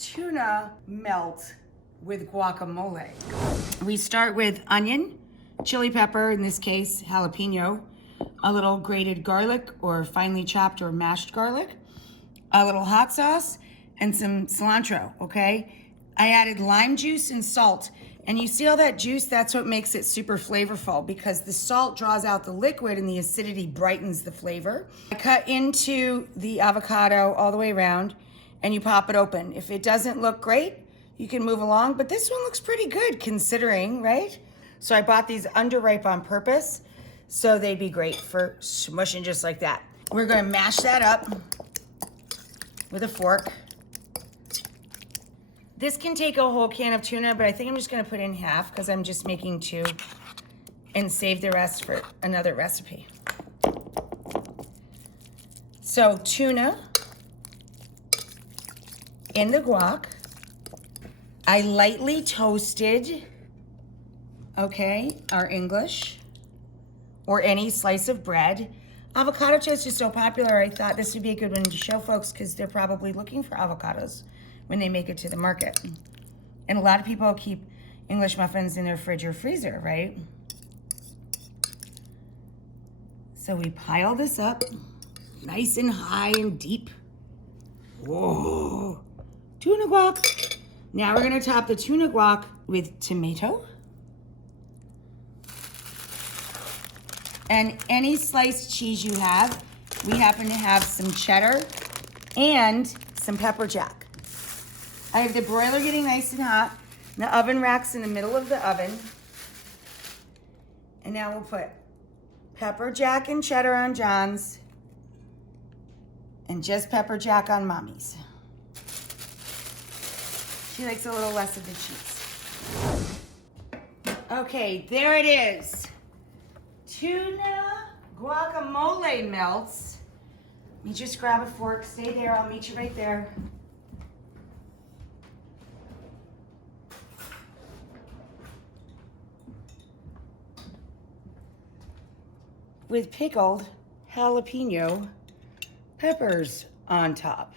tuna melt with guacamole. We start with onion, chili pepper, in this case, jalapeno, a little grated garlic or finely chopped or mashed garlic, a little hot sauce, and some cilantro, okay? I added lime juice and salt. And you see all that juice? That's what makes it super flavorful, because the salt draws out the liquid and the acidity brightens the flavor. I cut into the avocado all the way around and you pop it open. If it doesn't look great, you can move along, but this one looks pretty good considering, right? So I bought these underripe on purpose so they'd be great for smushing just like that. We're gonna mash that up with a fork. This can take a whole can of tuna, but I think I'm just gonna put in half because I'm just making 2 and save the rest for another recipe. So tuna in the guac. I lightly toasted, okay, our English or any slice of bread. Avocado toast is so popular, I thought this would be a good one to show folks because they're probably looking for avocados when they make it to the market. And a lot of people keep English muffins in their fridge or freezer, right? So we pile this up nice and high and deep. Whoa, tuna guac. Now we're gonna top the tuna guac with tomato and any sliced cheese you have. We happen to have some cheddar and some pepper jack. I have the broiler getting nice and hot. The oven rack's in the middle of the oven. And now we'll put pepper jack and cheddar on John's and just pepper jack on Mommy's. She likes a little less of the cheese. Okay, there it is. Tuna guacamole melts. Let me just grab a fork. Stay there, I'll meet you right there. With pickled jalapeno peppers on top.